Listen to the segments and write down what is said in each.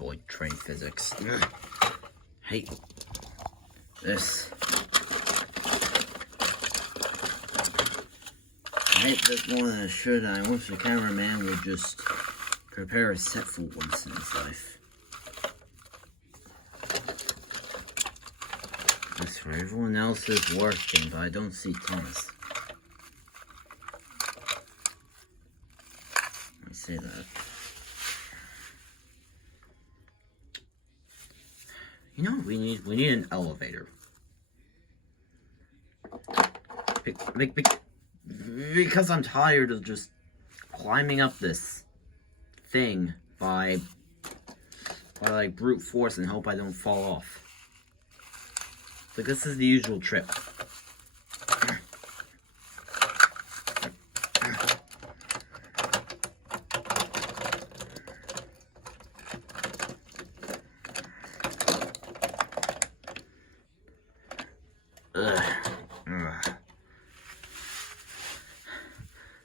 toy train physics. Hate this. I hate this more than I should. I wish the cameraman would just prepare a set for once in his life. As for everyone else is working, but I don't see Thomas. I say that. You know what we need? We need an elevator. Because I'm tired of just climbing up this thing by like brute force and hope I don't fall off. Like, this is the usual trip.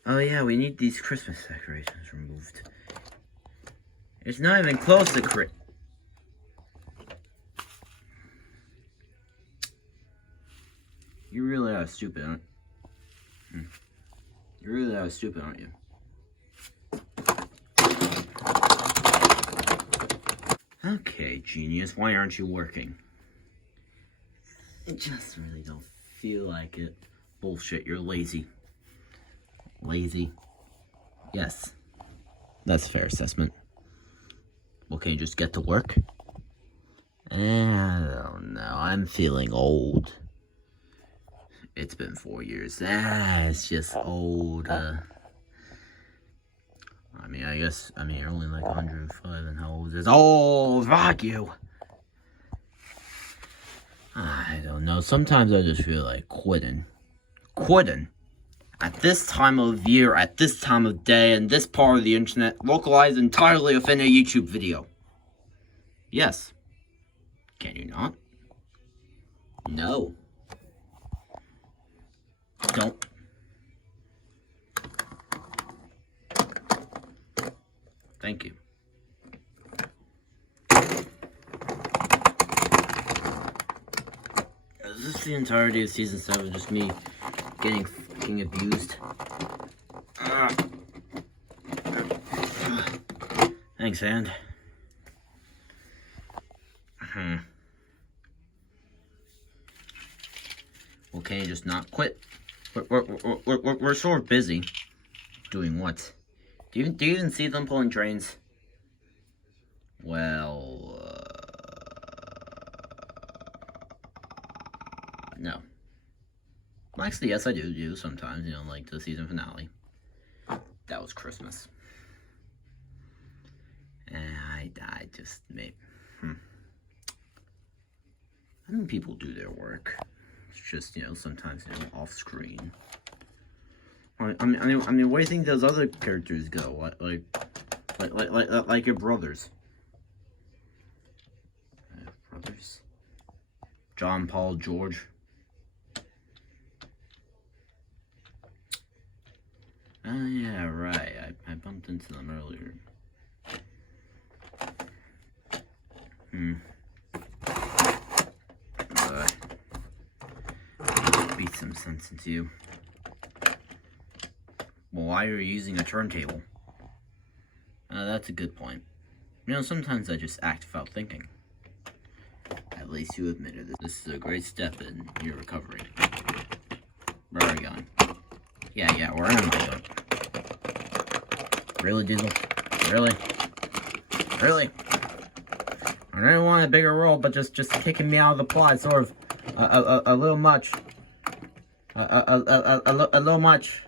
Oh yeah, we need these Christmas decorations removed. It's not even close to You really are stupid, aren't you? You really are stupid, aren't you? Okay, genius, why aren't you working? I just really don't feel like it. Bullshit, you're lazy. Lazy? Yes. That's a fair assessment. Well, can you just get to work? I don't know, I'm feeling old. It's been 4 years. It's just old. I mean, you're only like 105, and how old is this? Old! Fuck you! I don't know. Sometimes I just feel like quitting. Quitting? At this time of year, at this time of day, and this part of the internet, localized entirely within a YouTube video. Yes. Can you not? No. Don't. Thank you. Is this the entirety of season 7? Just me getting fucking abused? Thanks, and. Well, can you just not quit? We're sort of busy. Doing what? Do you even see them pulling trains? Well, no. Actually, yes, I do sometimes, like the season finale. That was Christmas. And I just made, I mean, people do their work. It's just, sometimes, off screen. I mean, where do you think those other characters go? Like your brothers. Brothers? John, Paul, George. Oh, yeah, right. I bumped into them earlier. Beat some sense into you. Well, why are you using a turntable? That's a good point. Sometimes I just act without thinking. At least you admitted it. This is a great step in your recovery. Where are you going? Yeah, where am I going? Really, Diesel? Really? Really? I didn't want a bigger role, but just kicking me out of the plot, sort of a little much. A little much.